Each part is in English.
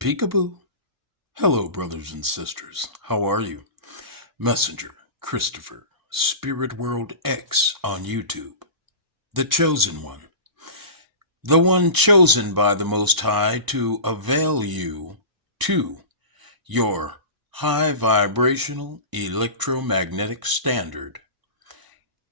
Peekaboo. Hello, brothers and sisters. How are you? Messenger, Christopher, Spirit World X on YouTube. The Chosen One. The one chosen by the Most High to avail you to your high vibrational electromagnetic standard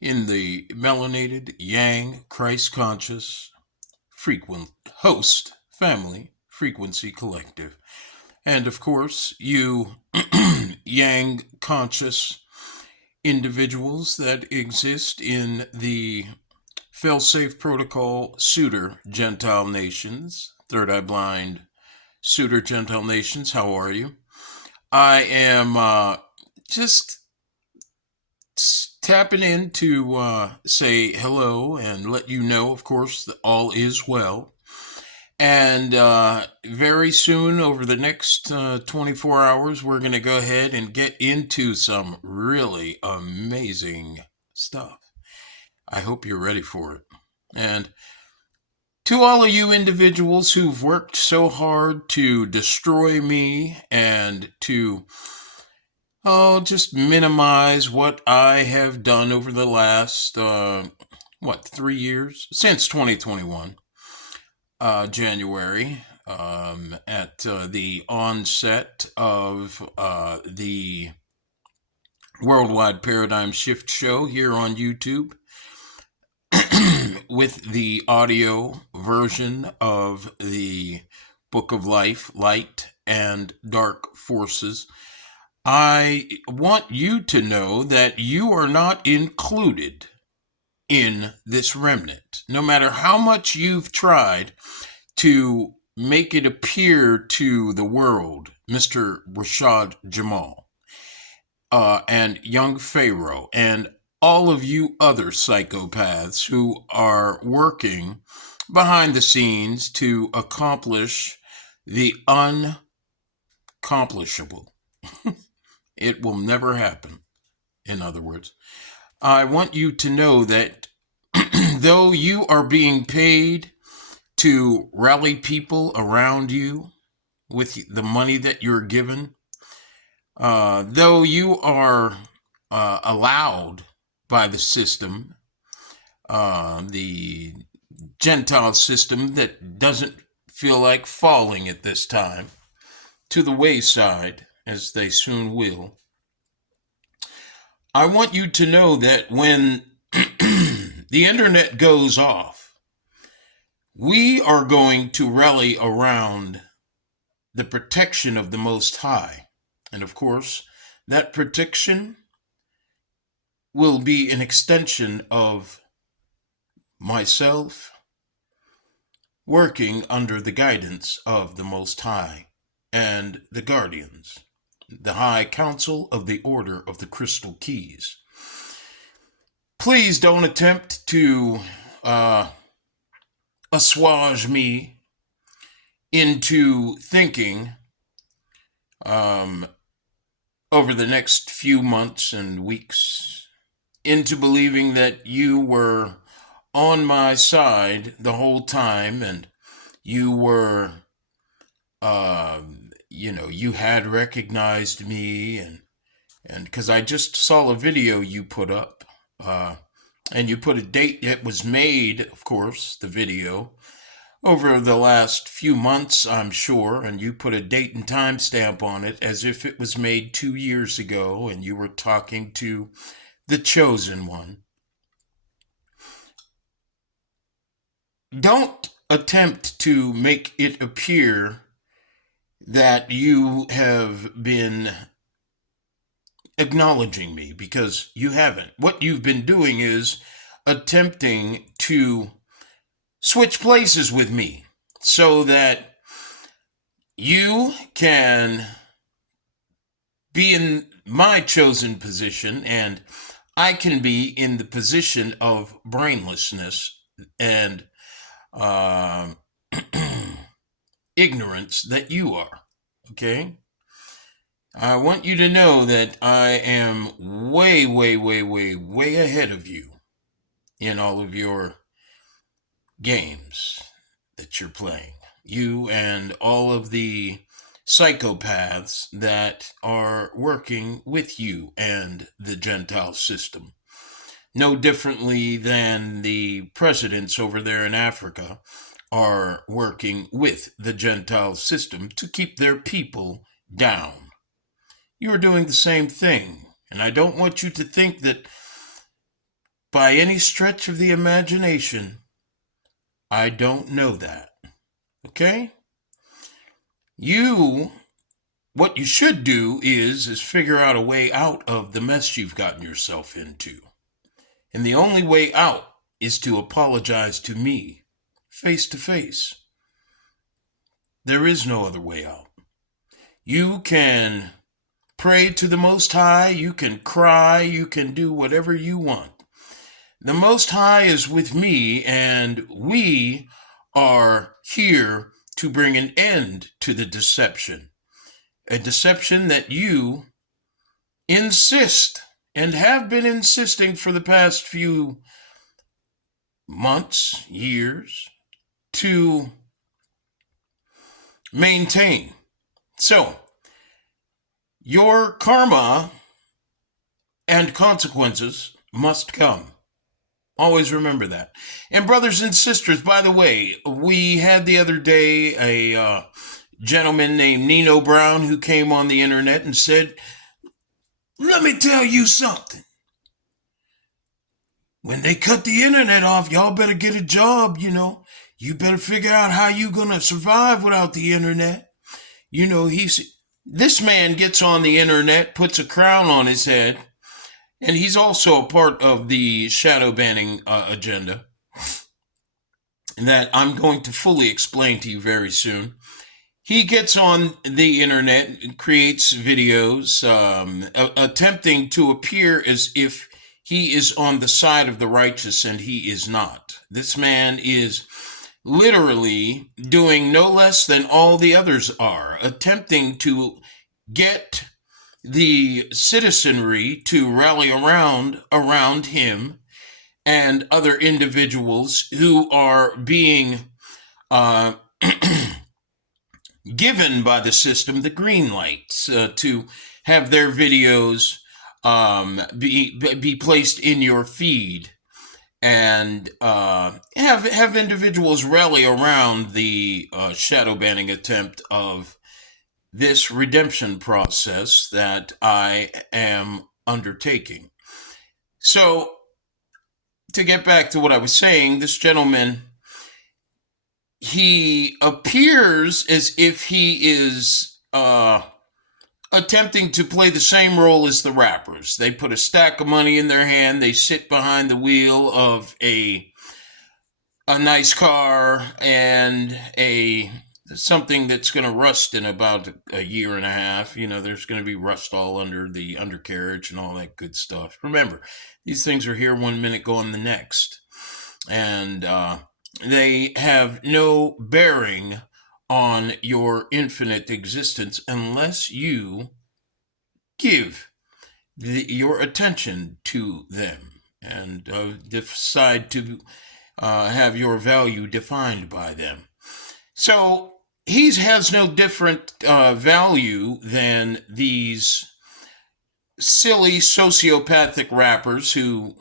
in the melanated Yang Christ conscious frequent host family frequency collective. And of course, you Yang conscious individuals that exist in the failsafe protocol Suitor Gentile nations, Third Eye Blind Suitor Gentile nations, how are you? I am just tapping in to say hello and let you know, of course, that all is well. And very soon, over the next 24 hours, we're going to go ahead and get into some really amazing stuff. I hope you're ready for it. And to all of you individuals who've worked so hard to destroy me and to just minimize what I have done over the last 3 years since 2021. January, at the onset of the Worldwide Paradigm Shift Show here on YouTube, with the audio version of the Book of Life, Light and Dark Forces. I want you to know that you are not included in this remnant. No matter how much you've tried to make it appear to the world, Mr. Rashad Jamal, and Young Pharaoh, and all of you other psychopaths who are working behind the scenes to accomplish the unaccomplishable. It will never happen, in other words. I want you to know that though you are being paid to rally people around you with the money that you're given, though you are allowed by the system, the Gentile system that doesn't feel like falling at this time, to the wayside, as they soon will, I want you to know that when the internet goes off, we are going to rally around the protection of the Most High. And of course, that protection will be an extension of myself working under the guidance of the Most High and the Guardians, the High Council of the Order of the Crystal Keys. Please don't attempt to assuage me into thinking over the next few months and weeks into believing that you were on my side the whole time and you were, you had recognized me and because I just saw a video you put up, and you put a date that was made, of course, the video, over the last few months, I'm sure, and you put a date and time stamp on it as if it was made 2 years ago, and you were talking to the Chosen One. Don't attempt to make it appear that you have been acknowledging me, because you haven't. What you've been doing is attempting to switch places with me so that you can be in my chosen position and I can be in the position of brainlessness and ignorance that you are. Okay? I want you to know that I am way, way, way, way, way ahead of you in all of your games that you're playing. You and all of the psychopaths that are working with you and the Gentile system. No differently than the presidents over there in Africa are working with the Gentile system to keep their people down. You're doing the same thing, and I don't want you to think that by any stretch of the imagination, I don't know that. Okay? What you should do is figure out a way out of the mess you've gotten yourself into. And the only way out is to apologize to me, face to face. There is no other way out. You can pray to the Most High, you can cry, you can do whatever you want. The Most High is with me, and we are here to bring an end to the deception. A deception that you insist and have been insisting for the past few months, years, to maintain. So, your karma and consequences must come. Always remember that. And brothers and sisters, by the way, we had the other day a gentleman named Nino Brown who came on the internet and said, let me tell you something. When they cut the internet off, y'all better get a job, You better figure out how you gonna survive without the internet. This man gets on the internet, puts a crown on his head, and he's also a part of the shadow banning agenda that I'm going to fully explain to you very soon. He gets on the internet and creates videos attempting to appear as if he is on the side of the righteous, and he is not. This man is literally doing no less than all the others are, attempting to get the citizenry to rally around him and other individuals who are being given by the system the green lights to have their videos be placed in your feed, and have individuals rally around the shadow banning attempt of this redemption process that I am undertaking. So, to get back to what I was saying, this gentleman, he appears as if he is attempting to play the same role as the rappers. They put a stack of money in their hand, they sit behind the wheel of a nice car and something that's going to rust in about a year and a half. There's going to be rust all under the undercarriage and all that good stuff. Remember, these things are here one minute, gone the next. And they have no bearing on your infinite existence unless you give your attention to them and decide to have your value defined by them. So he has no different value than these silly sociopathic rappers who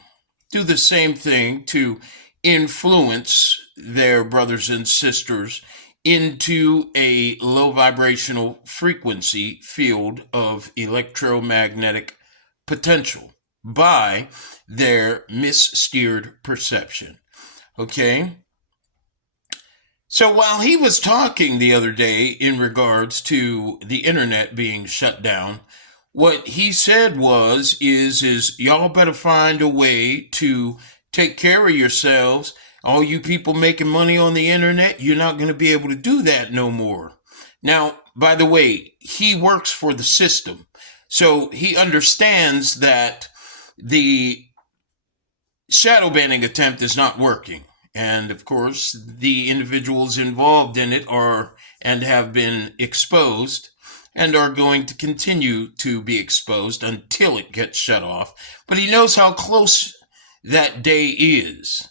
do the same thing to influence their brothers and sisters into a low vibrational frequency field of electromagnetic potential by their missteered perception. Okay? So while he was talking the other day in regards to the internet being shut down, what he said is y'all better find a way to take care of yourselves. All you people making money on the internet, you're not going to be able to do that no more. Now, by the way, he works for the system, so he understands that the shadow banning attempt is not working. And of course, the individuals involved in it are and have been exposed and are going to continue to be exposed until it gets shut off. But he knows how close that day is.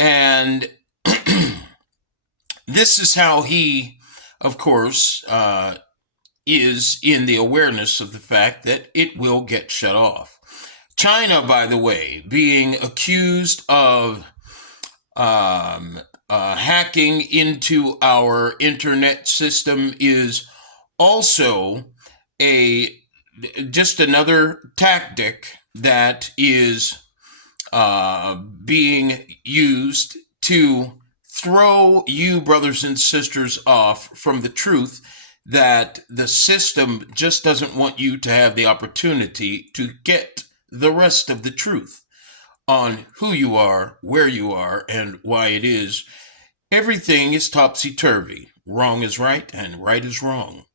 And this is how he, of course, is in the awareness of the fact that it will get shut off. China, by the way, being accused of hacking into our internet system is also just another tactic that is being used to throw you, brothers and sisters, off from the truth that the system just doesn't want you to have the opportunity to get the rest of the truth on who you are, where you are, and why it is. Everything is topsy-turvy. Wrong is right, and right is wrong.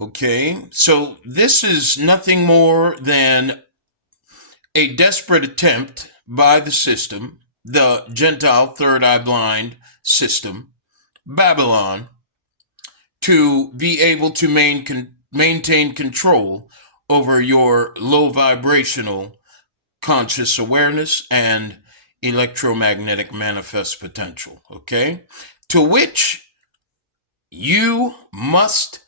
Okay, so this is nothing more than a desperate attempt by the system, the Gentile third eye blind system, Babylon, to be able to maintain control over your low vibrational conscious awareness and electromagnetic manifest potential, okay? To which you must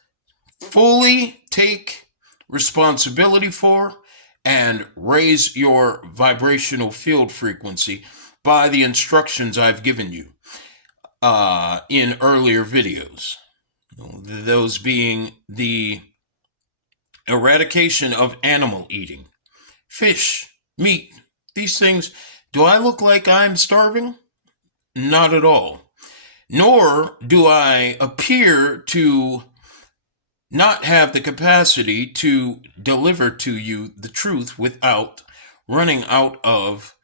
fully take responsibility for and raise your vibrational field frequency by the instructions I've given you in earlier videos. Those being the eradication of animal eating, fish, meat, these things. Do I look like I'm starving? Not at all. Nor do I appear to not have the capacity to deliver to you the truth without running out of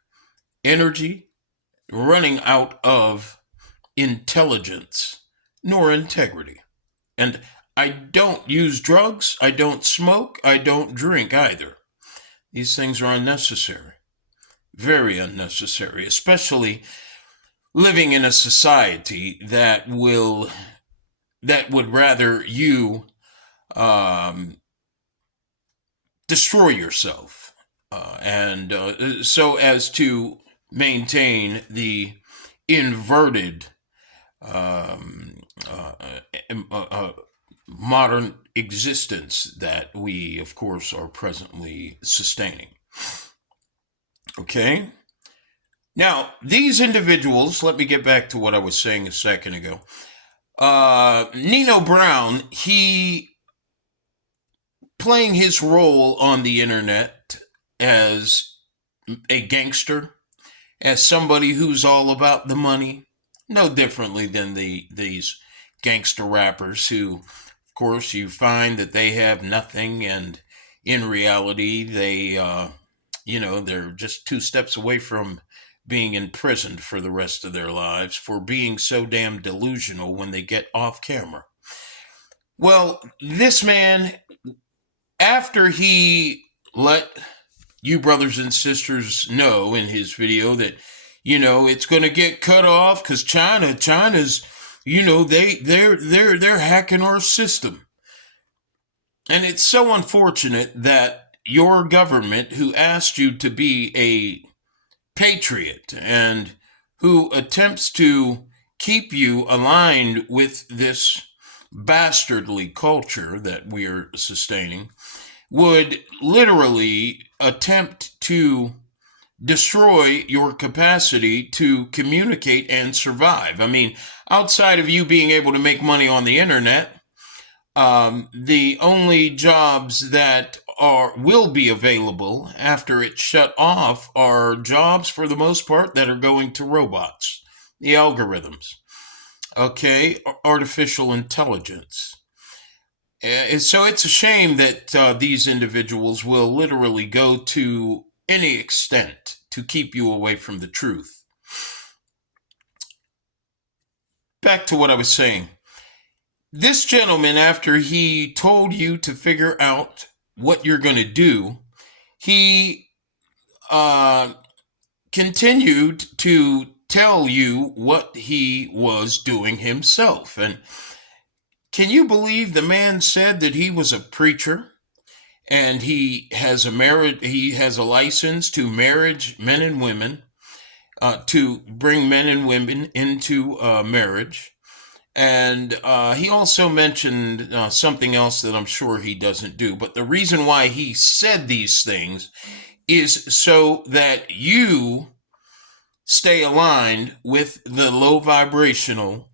energy, running out of intelligence, nor integrity. And I don't use drugs, I don't smoke, I don't drink either. These things are unnecessary, very unnecessary, especially living in a society that would rather you destroy yourself and so as to maintain the inverted modern existence that we, of course, are presently sustaining. Okay? Now, these individuals, let me get back to what I was saying a second ago. Nino Brown, he playing his role on the internet as a gangster, as somebody who's all about the money, no differently than these gangster rappers who, of course, you find that they have nothing, and in reality, they, they're just 2 steps away from being imprisoned for the rest of their lives for being so damn delusional when they get off camera. Well, this man, after he let you brothers and sisters know in his video that, it's going to get cut off because China's, they're hacking our system. And it's so unfortunate that your government, who asked you to be a patriot and who attempts to keep you aligned with this bastardly culture that we're sustaining, would literally attempt to destroy your capacity to communicate and survive. I mean, outside of you being able to make money on the internet, the only jobs that will be available after it's shut off are jobs, for the most part, that are going to robots, the algorithms, okay, artificial intelligence. So it's a shame that these individuals will literally go to any extent to keep you away from the truth. Back to what I was saying. This gentleman, after he told you to figure out what you're going to do, he continued to tell you what he was doing himself. And can you believe the man said that he was a preacher and he has a license to marriage men and women, to bring men and women into marriage, And he also mentioned something else that I'm sure he doesn't do. But the reason why he said these things is so that you stay aligned with the low vibrational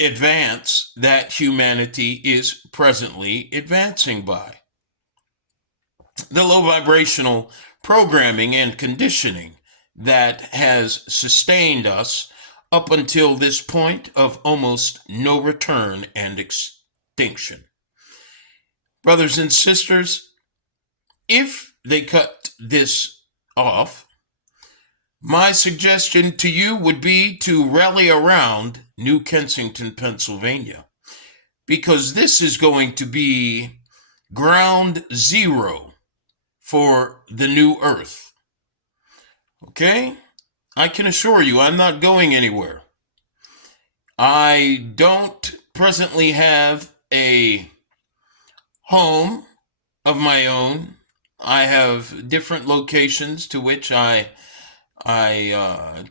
advance that humanity is presently advancing by. The low vibrational programming and conditioning that has sustained us up until this point of almost no return and extinction. Brothers and sisters, if they cut this off, my suggestion to you would be to rally around New Kensington, Pennsylvania, because this is going to be ground zero for the new earth. Okay? I can assure you I'm not going anywhere. I don't presently have a home of my own. I have different locations to which I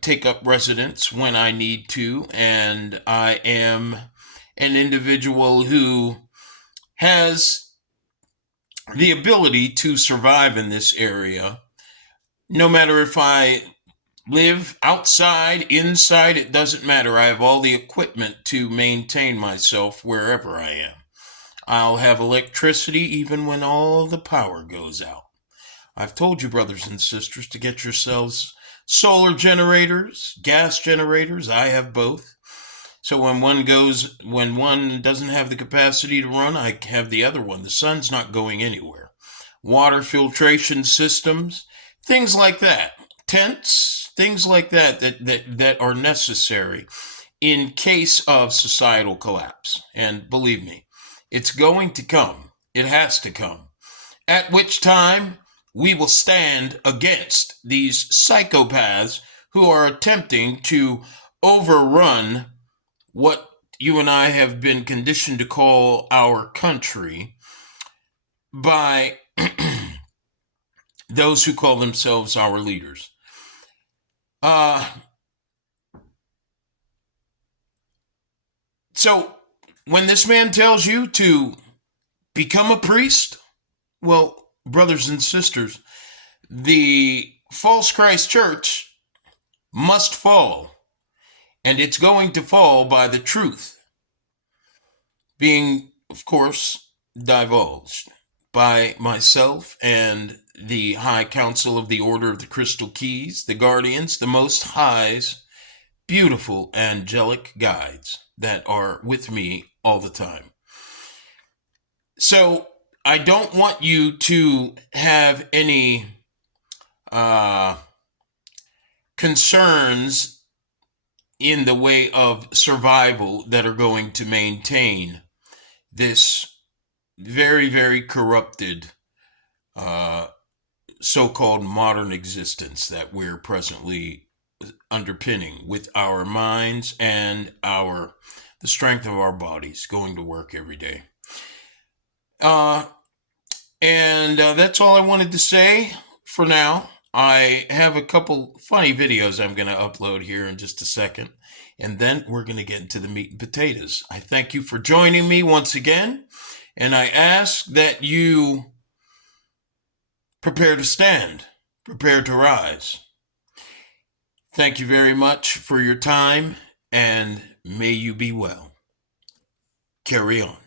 take up residence when I need to, and I am an individual who has the ability to survive in this area, no matter if I live outside, inside, it doesn't matter. I have all the equipment to maintain myself wherever I am. I'll have electricity even when all the power goes out. I've told you, brothers and sisters, to get yourselves solar generators, gas generators. I have both. So when one doesn't have the capacity to run, I have the other one. The sun's not going anywhere. Water filtration systems, things like that. Tents, things like that are necessary in case of societal collapse. And believe me, it's going to come. It has to come. At which time, we will stand against these psychopaths who are attempting to overrun what you and I have been conditioned to call our country by those who call themselves our leaders. So when this man tells you to become a priest, well, brothers and sisters, the false Christ church must fall, and it's going to fall by the truth being, of course, divulged by myself and the High Council of the Order of the Crystal Keys, the Guardians, the Most High's beautiful angelic guides that are with me all the time. So I don't want you to have any concerns in the way of survival that are going to maintain this very, very corrupted so-called modern existence that we're presently underpinning with our minds and the strength of our bodies going to work every day. And that's all I wanted to say for now. I have a couple funny videos I'm going to upload here in just a second, and then we're going to get into the meat and potatoes. I thank you for joining me once again, and I ask that you prepare to stand, prepare to rise. Thank you very much for your time, and may you be well. Carry on.